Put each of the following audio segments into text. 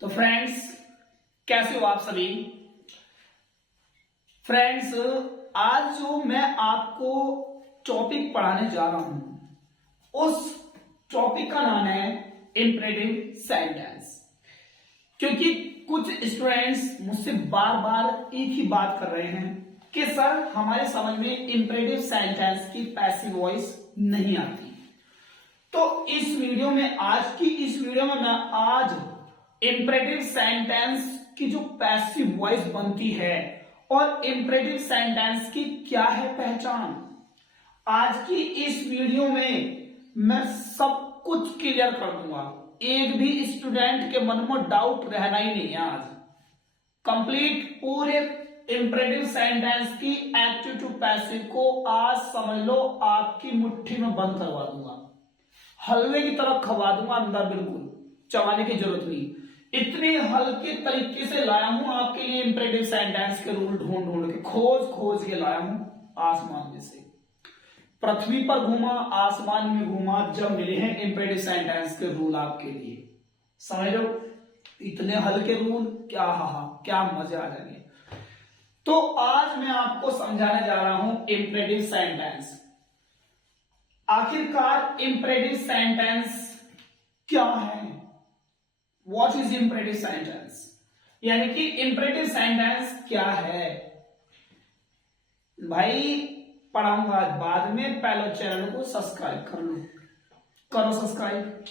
तो फ्रेंड्स, कैसे हो आप सभी। फ्रेंड्स, आज जो मैं आपको टॉपिक पढ़ाने जा रहा हूं उस टॉपिक का नाम है इंपरेटिव सेंटेंस। क्योंकि कुछ स्टूडेंट्स मुझसे बार बार एक ही बात कर रहे हैं कि सर हमारे समझ में इंपरेटिव सेंटेंस की पैसिव वॉइस नहीं आती। तो इस वीडियो में, आज की इस वीडियो में मैं आज इंपरेटिव सेंटेंस की जो पैसिव वॉइस बनती है और इंपरेटिव सेंटेंस की क्या है पहचान, आज की इस वीडियो में मैं सब कुछ क्लियर कर दूंगा। एक भी स्टूडेंट के मन में डाउट रहना ही नहीं है। आज कंप्लीट पूरे इंपरेटिव सेंटेंस की एक्टिव टू पैसिव को आज समझ लो आपकी मुट्ठी में बंद करवा दूंगा, हलवे की तरह खवा दूंगा अंदर, बिल्कुल चबाने की जरूरत नहीं। इतने हल्के तरीके से लाया हूं आपके लिए इंपरेटिव सेंटेंस के रूल ढूंढ ढूंढ के, खोज के लाया हूं आसमान में से। पृथ्वी पर घूमा, आसमान में घूमा, जब मिले हैं इंपरेटिव सेंटेंस के रूल आपके लिए। समझ लो, इतने हल्के रूल, क्या मजे आ जाएंगे। तो आज मैं आपको समझाने जा रहा हूं इंपरेटिव सेंटेंस। आखिरकार इंपरेटिव सेंटेंस क्या है, व्हाट इज इंपरेटिव सेंटेंस, यानी कि इंपरेटिव सेंटेंस क्या है। भाई पढ़ाऊंगा आज बाद में, पहले चैनल को सब्सक्राइब कर लो, करो सब्सक्राइब,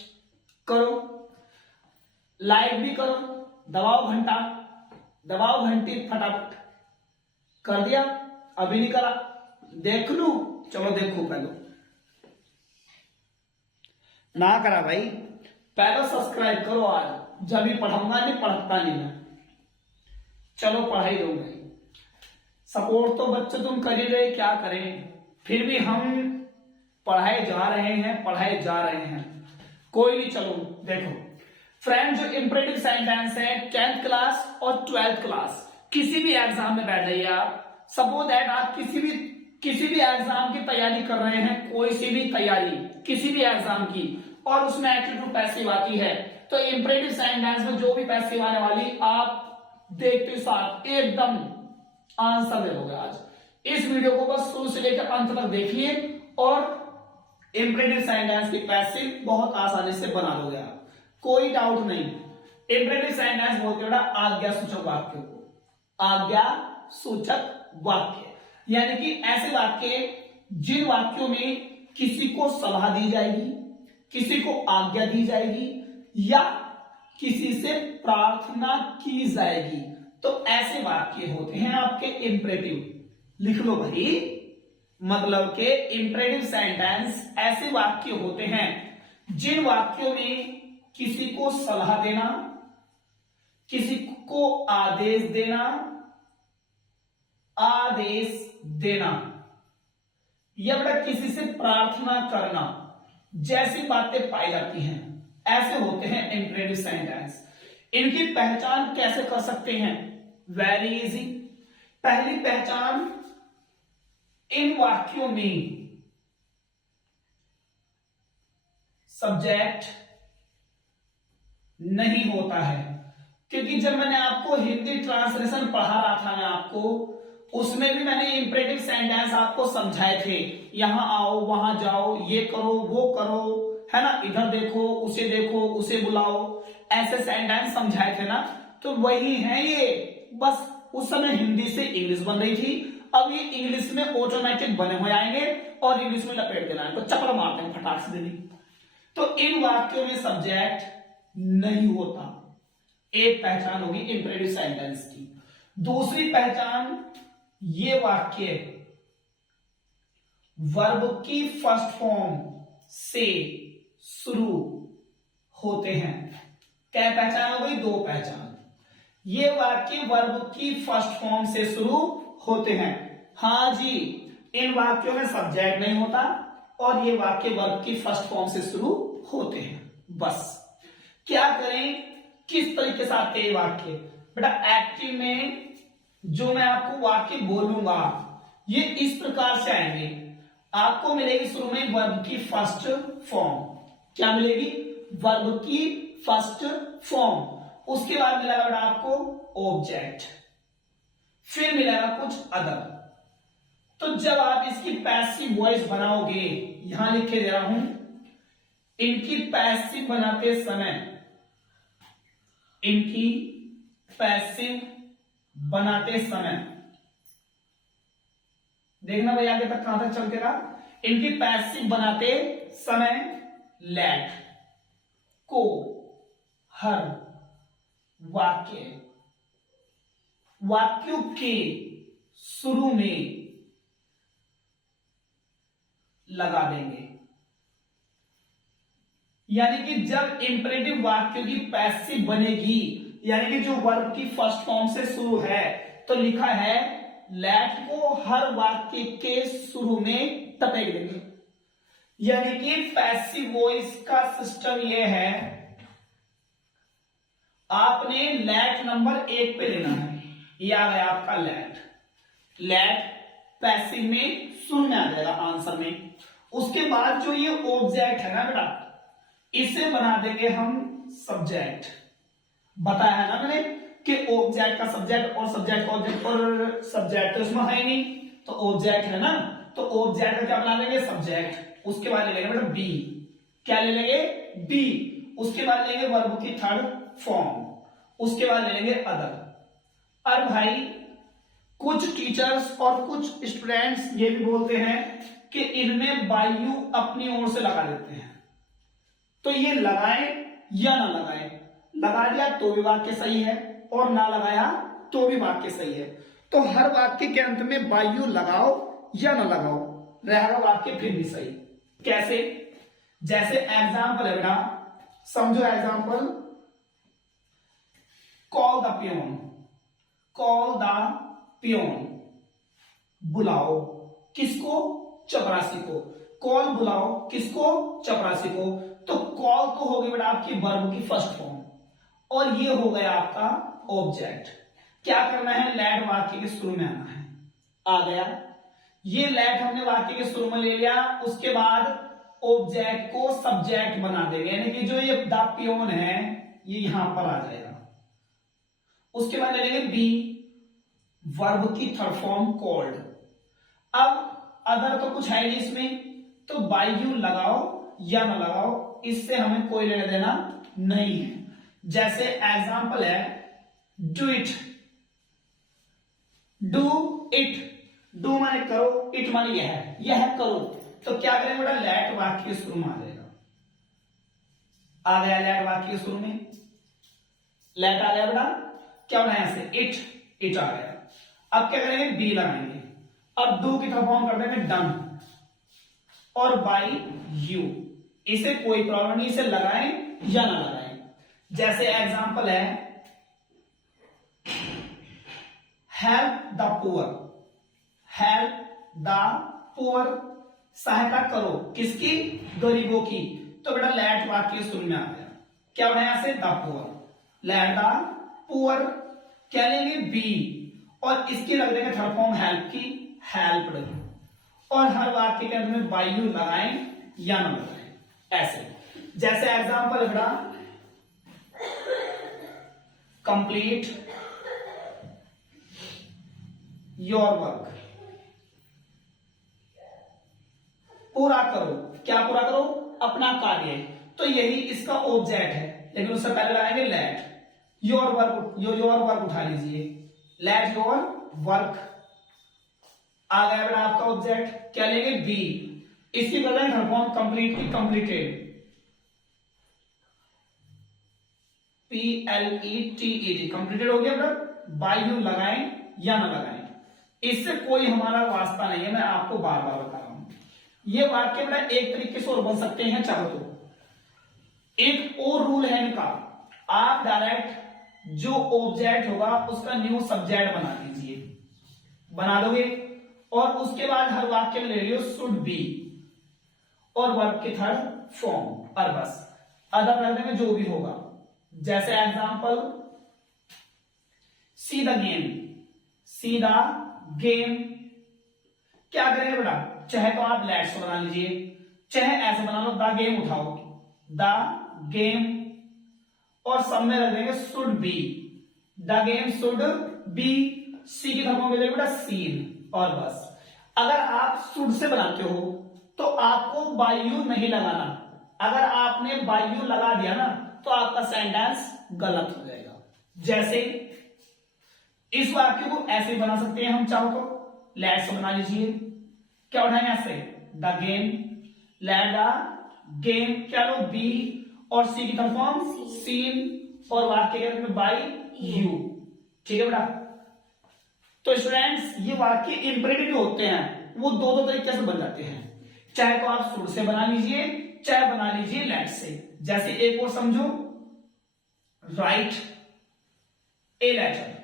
करो लाइक भी करो, दबाओ घंटा, दबाओ घंटी फटाफट। कर दिया? अभी नहीं करा? देख लू, चलो देखो पहले। ना करा भाई, पहले सब्सक्राइब करो। आज जब भी पढ़ाऊंगा, नहीं पढ़ता नहीं मैं, चलो पढ़ाई दो भाई। सपोर्ट तो बच्चे तुम कर ही रहे, क्या करें, फिर भी हम पढ़ाए जा रहे हैं, कोई नहीं। चलो देखो फ्रेंड, जो इंपरेटिव सेंटेंस है 10th क्लास और 12th क्लास किसी भी एग्जाम में बैठ जाइए आप। सपोज दैट आप किसी भी एग्जाम की तैयारी कर रहे हैं, कोई सी भी तैयारी किसी भी एग्जाम की, और उसमें एक्टिव टू पैसिव आती है, तो इंपरेटिव सेंटेंस में जो भी पैसिव आने वाली आप देखते साथ एकदम आंसर दे दोगे। आज इस वीडियो को बस शुरू से लेकर अंत तक देखिए और इंपरेटिव सेंटेंस की पैसिव बहुत आसानी से बना दोगे आप, कोई डाउट नहीं। इंपरेटिव सेंटेंस बोलते हैं आज्ञा सूचक वाक्य को, आज्ञा सूचक वाक्य, यानी कि ऐसे वाक्य जिन वाक्यों में किसी को सलाह दी जाएगी, किसी को आज्ञा दी जाएगी या किसी से प्रार्थना की जाएगी, तो ऐसे वाक्य होते हैं आपके इंपरेटिव। लिख लो भाई, मतलब के इंपरेटिव सेंटेंस ऐसे वाक्य होते हैं जिन वाक्यों में किसी को सलाह देना, किसी को आदेश देना या बेटा किसी से प्रार्थना करना जैसी बातें पाई जाती हैं, ऐसे होते हैं इंपरेटिव सेंटेंस। इनकी पहचान कैसे कर सकते हैं? Very easy. पहली पहचान, इन वाक्यों में सब्जेक्ट नहीं होता है। क्योंकि जब मैंने आपको हिंदी ट्रांसलेशन पढ़ा रहा था, मैं आपको उसमें भी मैंने इंपरेटिव सेंटेंस आपको समझाए थे। यहां आओ, वहां जाओ, ये करो, वो करो, है ना, इधर देखो, उसे बुलाओ, ऐसे सेंटेंस समझाए थे ना। तो वही है ये, बस उस समय हिंदी से इंग्लिश बन रही थी, अब ये इंग्लिश में ऑटोमेटिक बने हुए आएंगे और इंग्लिश में लपेट देना है, तो चक्कर मारते हैं फटाक से देनी। तो इन वाक्यों में सब्जेक्ट नहीं होता, एक पहचान होगी इंपरेटिव सेंटेंस की। दूसरी पहचान, ये वाक्य वर्ब की फर्स्ट फॉर्म से शुरू होते हैं। क्या पहचान हो गई? दो पहचान। ये वाक्य वर्ब की फर्स्ट फॉर्म से शुरू होते हैं। हां जी, इन वाक्यों में सब्जेक्ट नहीं होता और ये वाक्य वर्ब की फर्स्ट फॉर्म से शुरू होते हैं। बस क्या करें, किस तरीके से आते हैं वाक्य? बेटा एक्टिव में जो मैं आपको वाक्य बोलूंगा ये इस प्रकार से आएंगे। आपको मिलेगी शुरू में वर्ब की फर्स्ट फॉर्म। क्या मिलेगी? वर्ब की फर्स्ट फॉर्म। उसके बाद मिलेगा बेटा आपको ऑब्जेक्ट, फिर मिलेगा कुछ अदर। तो जब आप इसकी पैसिव वॉइस बनाओगे, यहां लिख के दे रहा हूं, इनकी पैसिव बनाते समय, इनकी पैसिव बनाते समय देखना भाई आगे तक कहां तक चलतेगा। इनकी पैसिव बनाते समय लेट को हर वाक्यों के शुरू में लगा देंगे। यानी कि जब इंपरेटिव वाक्यों की पैसिव बनेगी, यानी कि जो वर्ब की फर्स्ट फॉर्म से शुरू है, तो लिखा है लेट को हर वाक्य के शुरू में टपेक देंगे। यानी कि पैसिव वॉइस का सिस्टम यह है, आपने लेट नंबर 1 पे लेना है। यह आ गया आपका लेट पैसिव में शुरू में आ जाएगा आंसर में। उसके बाद जो ये ऑब्जेक्ट है ना बेटा, इसे बना देंगे हम सब्जेक्ट। बताया है ना मैंने कि ऑब्जेक्ट का सब्जेक्ट और सब्जेक्ट ऑब्जेक्ट और सब्जेक्ट तो इसमें है नहीं, तो ऑब्जेक्ट है ना, तो ऑब्जेक्ट का क्या बना लेंगे सब्जेक्ट। उसके बाद ले लेंगे बेटा बी, क्या ले लेंगे बी। उसके बाद लेंगे वर्ब की थर्ड फॉर्म, उसके बाद ले लेंगे अदर। अब भाई कुछ टीचर्स और कुछ स्टूडेंट्स ये भी बोलते हैं कि इनमें बाय यू अपनी ओर से लगा देते हैं, तो ये लगाएं या ना लगाएं। लगा दिया तो भी वाक्य सही है, और ना लगाया तो भी वाक्य सही है। तो हर वाक्य के अंत में बाय यू लगाओ या ना लगाओ, रहेगा वाक्य फिर भी सही। कैसे? जैसे एग्जाम्पल है बेटा, समझो example, call the peon, call the peon, बुलाओ किसको? चपरासी को। कॉल बुलाओ किसको? चपरासी को। तो कॉल तो हो गई बेटा आपकी वर्ब की फर्स्ट फॉर्म, और ये हो गया आपका ऑब्जेक्ट। क्या करना है? लेट वाक्य के शुरू में आना है। आ गया ये लेट, हमने वाक्य के शुरू में ले लिया। उसके बाद ऑब्जेक्ट को सब्जेक्ट बना देंगे, यानी कि जो ये द पियोन है ये यहां पर आ जाएगा। उसके बाद ले लेंगे बी, वर्ब की थर्ड फॉर्म कॉल्ड। अब अदर तो कुछ है नहीं इसमें, तो बाय यू लगाओ या ना लगाओ, इससे हमें कोई लेना देना नहीं है। जैसे एग्जाम्पल है do it, do it, do माने करो, इट माने यह करो। तो क्या करेंगे बेटा? लेट वाक्य के शुरू में आ जाएगा। आ गया लेट वाक्य के शुरू में, लेट आ गया बेटा। क्या होना है यहां से? इट आ गया। अब क्या करेंगे? बी लगाएंगे। अब डू की तरफ फॉर्म कर देंगे डन, और बाय यू, इसे कोई प्रॉब्लम नहीं, इसे लगाएं या ना लगाएं। जैसे एग्जांपल है help the poor, help the poor, सहायता करो किसकी? गरीबों की। तो बेटा लेट वाक्य शुरू में आ गया। क्या होना है यहां से? The poor, let the poor. क्या लेंगे? बी, और इसकी लग देंगे थर्ड फॉर्म हेल्प की, हेल्प्ड। और हर वाक्य के अंत में बाय यू लगाएं या ना लगाएं, ऐसे। जैसे एग्जांपल है बेटा कंप्लीट योर वर्क, पूरा करो। क्या पूरा करो? अपना कार्य। तो यही इसका ऑब्जेक्ट है, लेकिन उससे पहले लगाएंगे let your work. Your work उठा लीजिए, लेट योर वर्क आ गया बेटा आपका ऑब्जेक्ट। क्या लेंगे? बी, इसकी बदले फॉर्म कंप्लीट की, कंप्लीटेड, PLETED, कंप्लीटेड हो गया बेटा। बाय यू लगाएं या ना लगाएं, इससे कोई हमारा वास्ता नहीं है, मैं आपको बार बार बता रहा हूं। ये वाक्य बेटा एक तरीके से और बन सकते हैं चाहो तो। एक और रूल है इनका, आप डायरेक्ट जो ऑब्जेक्ट होगा उसका न्यू सब्जेक्ट बना दीजिए, बना दोगे, और उसके बाद हर वाक्य में ले लियो शुड बी और वर्ब की थर्ड फॉर्म, और बस अदर करने में जो भी होगा। जैसे example see the game, see the game. क्या करेंगे बेटा? चाहे तो आप लेट्स से बना लीजिए, चाहे ऐसे बना लो द गेम उठाओ, द गेम, और सब में रख देंगे should be, the game should be, C की तरफ में बेटा सीन, और बस। अगर आप शुड से बनाते हो तो आपको बाय यू नहीं लगाना, अगर आपने बाय यू लगा दिया ना तो आपका सेंटेंस गलत हो जाएगा। जैसे इस वाक्य को ऐसे बना सकते हैं हम चाहो तो, लेट से बना लीजिए, क्या उठाएंगे ऐसे, the game, let the game, क्या लो बी, और सी की तरफ फॉर्म सीन, और वाक्य के अंत में बाय यू, ठीक है बेटा। तो स्टूडेंट्स ये वाक्य इंपरेटिव होते हैं, वो दो दो तरीके से बन जाते हैं, चाहे तो आप शुड से बना लीजिए, चाहे बना लीजिए लेट से। जैसे एक और समझो, write a letter,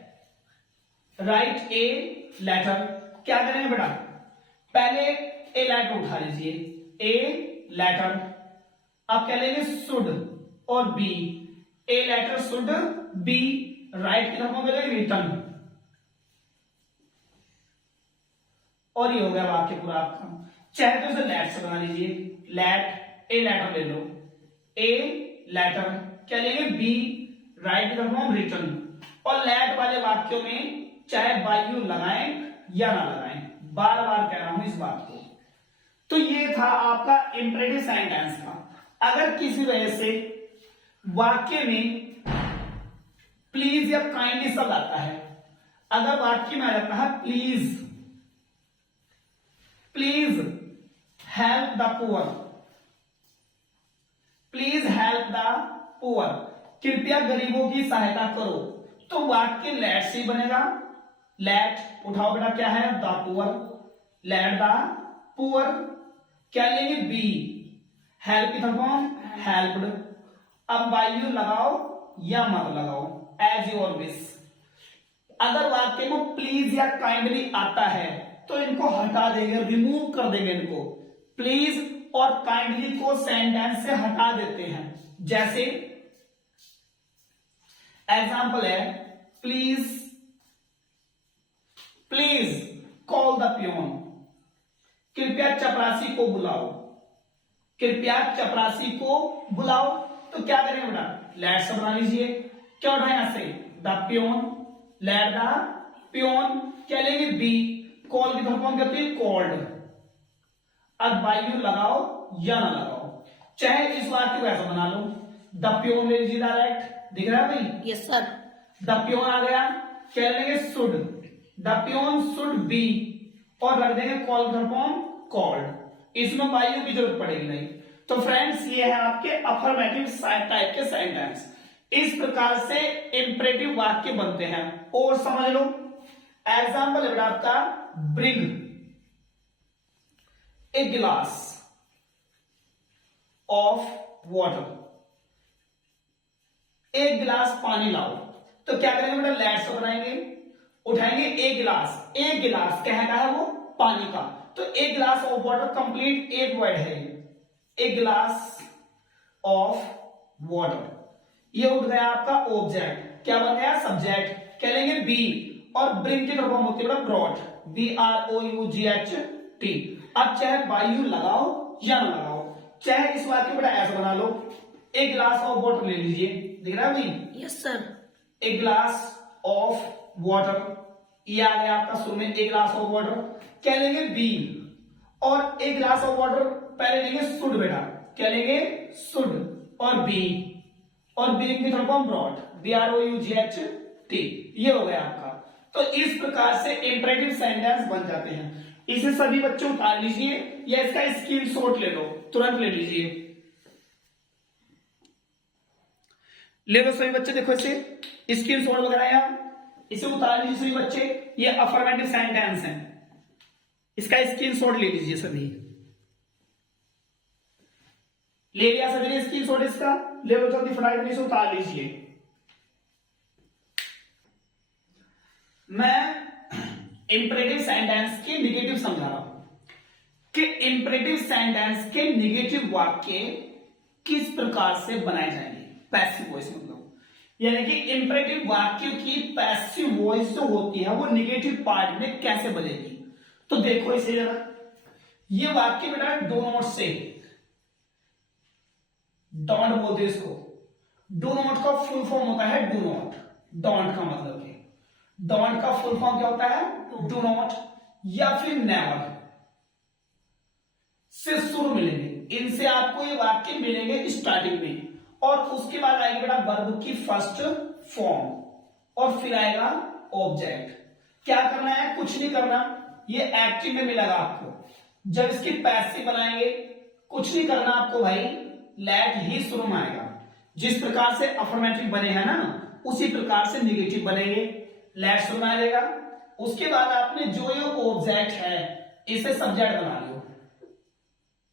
write a letter, क्या करेंगे बेटा, पहले ए लेटर उठा लीजिए, ए लेटर, अब क्या लेंगे शुड और be, a letter should be, right की तरफ में रिटर्न, और ये हो गया वाक्य पूरा आपका। चाहे तो इसे लेट से बना लीजिए, लेट ए लेटर ले लो, ए लेटर, क्या लेंगे बी, राइट की तरफ हम रिटर्न, और लेट वाले वाक्यों में चाहे बाय यू लगाएं या ना लगाएं, बार बार कह रहा हूं इस बात को। तो ये था आपका इंपरेटिव सेंटेंस का। अगर किसी वजह से वाक्य में प्लीज या काइंडली शब्द आता है, अगर वाक्य में आ जाता है please, please help the poor, please help the poor, कृपया गरीबों की सहायता करो, तो वाक्य लेट से बनेगा, लेट उठाओ बेटा, क्या है the poor, let the poor, क्या लेंगे बी, हेल्प की तरफ हेल्प्ड, अब बाय यू लगाओ या मत लगाओ, एज योर विश। अगर वाक्य को प्लीज या काइंडली आता है तो इनको हटा देंगे, रिमूव कर देंगे इनको, प्लीज और काइंडली को सेंटेंस से हटा देते हैं। जैसे एग्जाम्पल है, please, please call the peon, कृपया चपरासी को बुलाओ, कृपया चपरासी को बुलाओ, तो क्या करेंगे बेटा, लेट से बना लीजिए, क्या उठाए यहां से, the peon, let the peon, क्या लेंगे बी, कॉल की तरफ कहते हैं कॉल्ड, अब बाय यू लगाओ या ना लगाओ, चाहे इस वाक्य को ऐसा बना लो, द पियोन ले लीजिए डायरेक्ट, दिख रहा है भाई, यस सर, द पियोन आ गया, क्या लेंगे should, the peon should be, और रख देंगे कॉल की तरफ कॉल्ड, इसमें बाय यू की जरूरत पड़ेगी नहीं। तो फ्रेंड्स ये है आपके अफर्मेटिव टाइप के सेंटेंस, इस प्रकार से इंपरेटिव वाक्य बनते हैं। और समझ लो, एग्जाम्पल है आपका, ब्रिंग ए गिलास ऑफ वाटर, एक गिलास पानी लाओ, तो क्या करेंगे बेटा, लेट से बनाएंगे, उठाएंगे ए गिलास, एक गिलास कहना है वो पानी का, तो एक गिलास ऑफ वाटर, कंप्लीट एक वर्ड है, एक गिलास ऑफ वाटर, ये उठ गया आपका ऑब्जेक्ट, क्या बन गया सब्जेक्ट, क्या लेंगे बी, और ब्रिंग की तरफ होती है ब्रॉट, BROUGHT। अब चाहे बाय यू लगाओ या ना लगाओ, चाहे इस वाक्य बेटा ऐसा बना लो, एक गिलास ऑफ वाटर ले लीजिए, दिख रहा है भाई, यस सर, एक गिलास ऑफ वाटर, ये आ गया आपका शुरू में, एक गिलास ऑफ वाटर, क्या लेंगे बी, और एक गिलास ऑफ वाटर पहले लेंगे शुड बेटा, क्या लेंगे शुड, और बी, और ब्रिंग की तरफ हम ब्रॉट, BROUGHT, ये हो गया आपका। तो इस प्रकार से इंपरेटिव सेंटेंस बन जाते हैं। इसे सभी बच्चे उतार लीजिए या इसका स्क्रीनशॉट ले लो, तुरंत ले लीजिए, ले लो सभी बच्चे, देखो इसे स्क्रीनशॉट वगैरह या इसे उतार लीजिए सभी बच्चे, ये अफर्मेटिव सेंटेंस है, इसका स्क्रीनशॉट ले लीजिए सभी, ले लिया सभी ने स्क्रीनशॉट इसका, ले लो जल्दी फटाफट इसे उतार लीजिए। मैं इंपरेटिव सेंटेंस के निगेटिव समझा रहा हूं कि इंपरेटिव सेंटेंस के निगेटिव वाक्य किस प्रकार से बनाए जाएंगे, पैसिव वॉइस मतलब, यानी कि इंपरेटिव वाक्य की पैसिव वॉइस जो होती है वो निगेटिव पार्ट में कैसे बनेगी। तो देखो इसे जरा, ये वाक्य बेटा दो नोट से, डोंट बोलते इसको, डू नॉट का फुल फॉर्म होता है डू नॉट, डोंट का मतलब है, डोंट का फुल फॉर्म क्या होता है डू नॉट, या फिर नेवर से शुरू मिलेंगे, इनसे आपको ये वाक्य मिलेंगे स्टार्टिंग में, और उसके बाद आएगी बेटा वर्ब की फर्स्ट फॉर्म, और फिर आएगा ऑब्जेक्ट। क्या करना है, कुछ नहीं करना, ये एक्टिव में मिलेगा आपको। जब इसकी पैसिव बनाएंगे कुछ नहीं करना आपको भाई, लेट ही शुरू में आएगा। जिस प्रकार से अफर्मेटिव बने हैं ना, उसी प्रकार से निगेटिव बनेंगे, लेट शुरू में आएगा। उसके बाद आपने जो ये ऑब्जेक्ट है इसे सब्जेक्ट बना लो,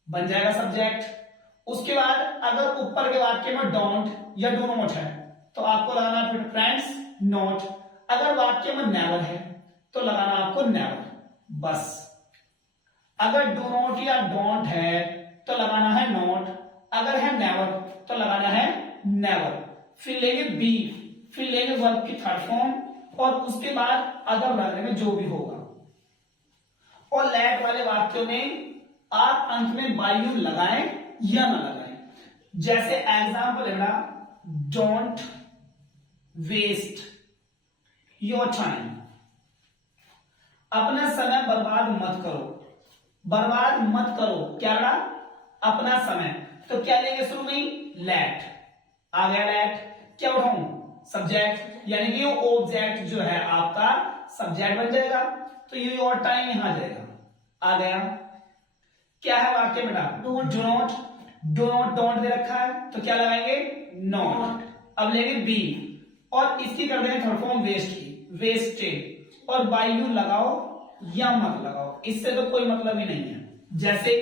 बन जाएगा सब्जेक्ट। उसके बाद अगर ऊपर के वाक्य में डोंट या डू नॉट है तो आपको लगाना फिर फ्रेंड्स नॉट, अगर वाक्य में नेवर है तो लगाना आपको नेवर बस। अगर डू नॉट या डोंट है तो लगाना है नॉट, अगर है नेवर तो लगाना है नेवर। फिर लेंगे बी, फिर लेंगे वर्ब की थर्ड फॉर्म, और उसके बाद अदर लगाने में जो भी होगा। और लेट वाले वाक्यों में आप अंत में बाय यू लगाएं या ना लगाएं। जैसे एग्जाम्पल है ना, डोंट वेस्ट योर टाइम, अपना समय बर्बाद मत करो, बर्बाद मत करो, क्या रहा अपना समय, तो क्या लेंगे शुरू में लेट, आ गया लेट, क्या उठाऊं सब्जेक्ट, यानी कि ऑब्जेक्ट जो है आपका सब्जेक्ट बन जाएगा, तो ये योर टाइम यहां जाएगा, आ गया। क्या है वाक्य बेटा do not, do not don't they रखा है तो क्या लगाएंगे नॉट। अब लेंगे बी, और इसकी कर देंगे थर्ड फॉर्म वेस्ट की, वेस्टेड, और बाय यू लगाओ या मत लगाओ, इससे तो कोई मतलब ही नहीं है। जैसे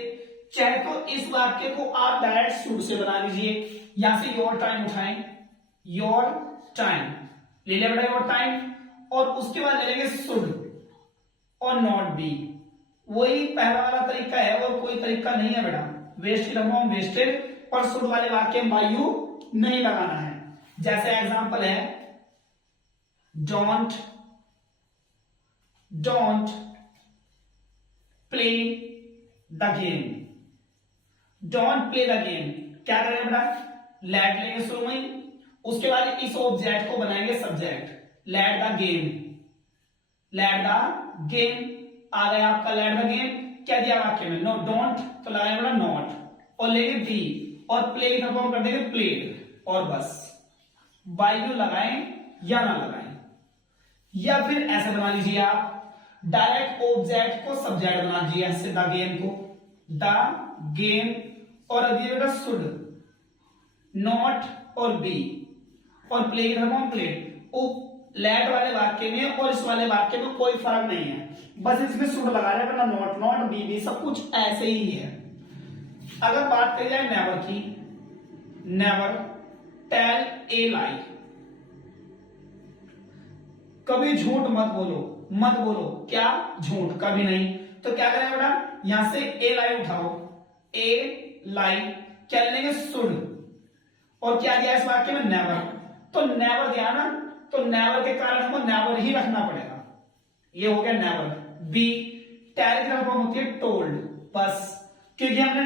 चाहे तो इस वाक्य को आप डायरेक्ट शुड से बना लीजिए, यहां से योर टाइम उठाएं, योर टाइम ले लिया बेटा योर टाइम, और उसके बाद ले लेंगे शुड और नॉट बी, वही पहला वाला तरीका है और कोई तरीका नहीं है बेटा। वेस्ट की फॉर्म वेस्टेड, और शुड वाले वाक्य में बाय यू नहीं लगाना है। जैसे एग्जांपल है don't play the game, don't play the game, क्या करें बेटा लेट लेंगे शुरू में, उसके बाद इस ऑब्जेक्ट को बनाएंगे subject, let the game, let the game, आ गया आपका लेट द गेम। क्या दिया वाक्य में नो डोंट, तो लगाएंगे बेटा नॉट, और लेंगे दी, और प्ले की फॉर्म कर देंगे प्लेड, और बस बाय यू लगाएं या ना लगाएं। या फिर ऐसे बना लीजिए आप, डायरेक्ट ऑब्जेक्ट को सब्जेक्ट बना लीजिए, ऐसे द गेम को द गेम, और अभी बेटा शुड नॉट और बी, और प्ले की फॉर्म प्लेड। लेट वाले वाक्य में और इस वाले वाक्य में कोई फर्क नहीं है, बस इसमें शुड लगा रहे हैं, नॉट नॉट बी सब कुछ ऐसे ही है। अगर बात करी जाए नेवर की, नेवर टेल ए लाई, कभी झूठ मत बोलो, मत बोलो क्या झूठ, कभी नहीं, तो क्या करें बेटा यहां से ए लाई उठाओ, ए लाई, क्या लेंगे शुड, और क्या दिया इस वाक्य में नेवर, तो नेवर दिया ना, तो नेवर के कारण हमको नेवर ही रखना पड़ेगा, ये हो गया नेवर। बी टेल की फॉर्म होती है टोल्ड, बस क्योंकि हमने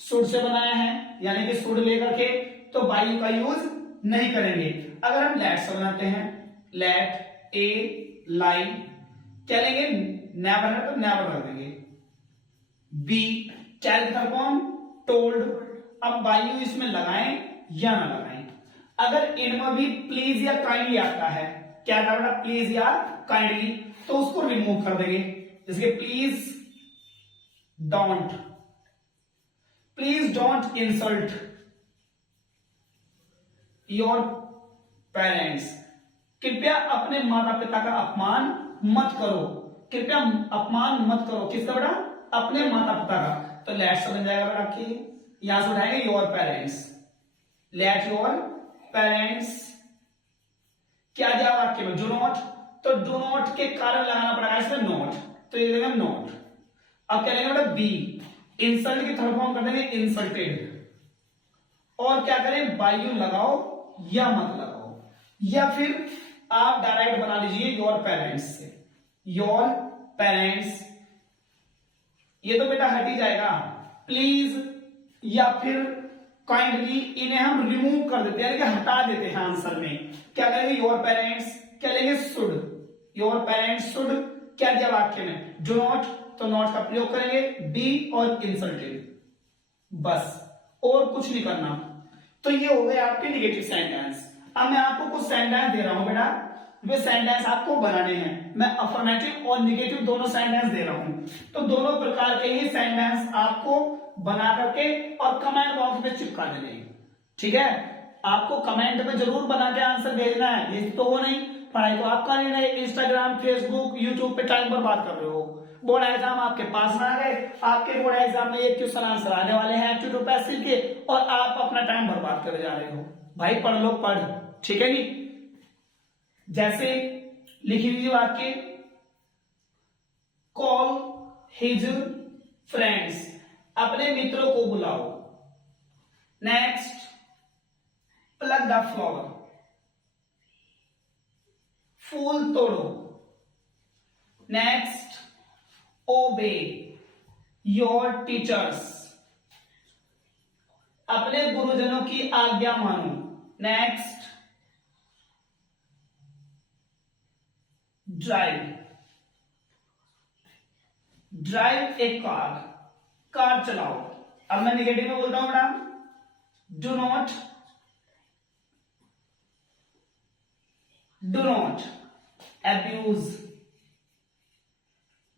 शुड से बनाया है, यानी कि शुड लेकर के तो बाय यू का यूज नहीं करेंगे। अगर हम लेट से बनाते हैं, लेट ए लाई, क्या लेंगे नेवर है तो नेवर रख देंगे। बी टेल की फॉर्म टोल्ड, अब बाय यू इसमें लगाएं या ना लगाएं। अगर इनमें भी प्लीज या काइंडली आता है, क्या था बेटा प्लीज या काइंडली, तो उसको रिमूव कर देंगे, जैसे please don't insult your parents, कृपया अपने माता पिता का अपमान मत करो, कृपया अपमान मत करो, किसका बेटा अपने माता पिता का, तो लेट से बन जाएगा बेटा आपकी, यहां से उठाएंगे your parents, let your parents. क्या दिया वाक्य में डू नॉट, तो डू नॉट के कारण लगाना पड़ेगा इसमें नॉट, तो ये देंगे नॉट। अब क्या लेंगे बेटा बी, इंसल्ट की थर्ड फॉर्म कर देंगे इंसल्टेड, और क्या करें बाय यू लगाओ या मत लगाओ, या फिर आप डायरेक्ट बना लीजिए योर पेरेंट्स से, योर पेरेंट्स, ये तो बेटा हट ही जाएगा, प्लीज या फिर काइंडली इन्हें हम रिमूव कर देते हैं, यानी कि हटा देते हैं आंसर में। क्या करेंगे, योर पेरेंट्स, क्या लेंगे, शुड, योर पेरेंट्स शुड, क्या दिया वाक्य में, डू नॉट, तो नॉट का प्रयोग करेंगे, बी और इंसल्टेड, बस और कुछ नहीं करना। तो ये हो गए आपके निगेटिव सेंटेंस। अब मैं आपको कुछ सेंटेंस दे रहा हूं बेटा, वे सेंटेंस आपको बनाने हैं। मैं अफर्मेटिव और निगेटिव दोनों सेंटेंस दे रहा हूं, तो दोनों प्रकार के ही सेंटेंस आपको बना करके और कमेंट बॉक्स में चिपका देने हैं, ठीक है। आपको कमेंट में जरूर बना के आंसर भेजना है, ये तो हो नहीं, पढ़ाई तो आपका नहीं है, इंस्टाग्राम, फेसबुक, यूट्यूब पे टाइम बर्बाद कर रहे हो। बोर्ड एग्जाम आपके पास में आ गए, आपके बोर्ड एग्जाम में एक क्वेश्चन आंसर आने वाले हैं एप्टीट्यूड पैसिव के, और आप अपना टाइम बर्बाद कर जा रहे हो। भाई पढ़ लो, पढ़, ठीक है नहीं। जैसे लिख लीजिए वाक्य, कॉल हिज फ्रेंड्स, अपने मित्रों को बुलाओ। नेक्स्ट, प्लग द फ्लावर, फूल तोड़ो। नेक्स्ट, ओबे योर टीचर्स, अपने गुरुजनों की आज्ञा मानो। नेक्स्ट, ड्राइव, ड्राइव ए कार, कार चलाओ। अब मैं निगेटिव में बोलता हूं बेटा, do not, do not abuse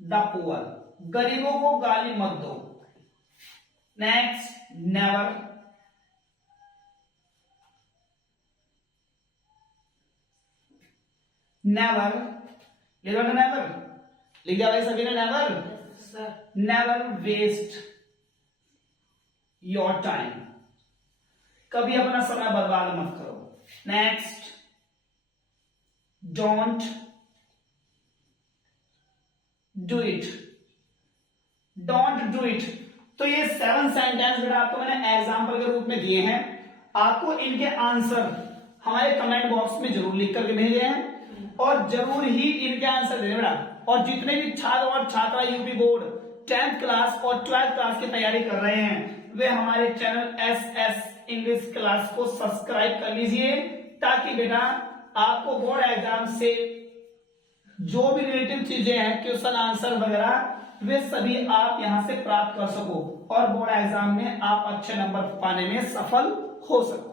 the poor, गरीबों को गाली मत दो। नेक्स्ट, नेवर, नेवर, नेवर लिख दिया भाई सभी ने, never, never waste your time, कभी अपना समय बर्बाद मत करो। Next, don't do it, don't do it. तो ये 7 सेंटेंस बेटा आपको मैंने एग्जाम्पल के रूप में दिए हैं, आपको इनके आंसर हमारे कमेंट बॉक्स में जरूर लिख करके भेजे हैं, और जरूर ही इनके आंसर देना बेटा। और जितने भी छात्र और छात्रा यूपी बोर्ड 10th क्लास और 12th क्लास की तैयारी कर रहे हैं, वे हमारे चैनल एस इंग्लिश क्लास को सब्सक्राइब कर लीजिए, ताकि बेटा आपको बोर्ड एग्जाम से जो भी रिलेटिव चीजें हैं, क्वेश्चन आंसर वगैरह, वे सभी आप यहां से प्राप्त कर सको और बोर्ड एग्जाम में आप अच्छे नंबर पाने में सफल हो सको।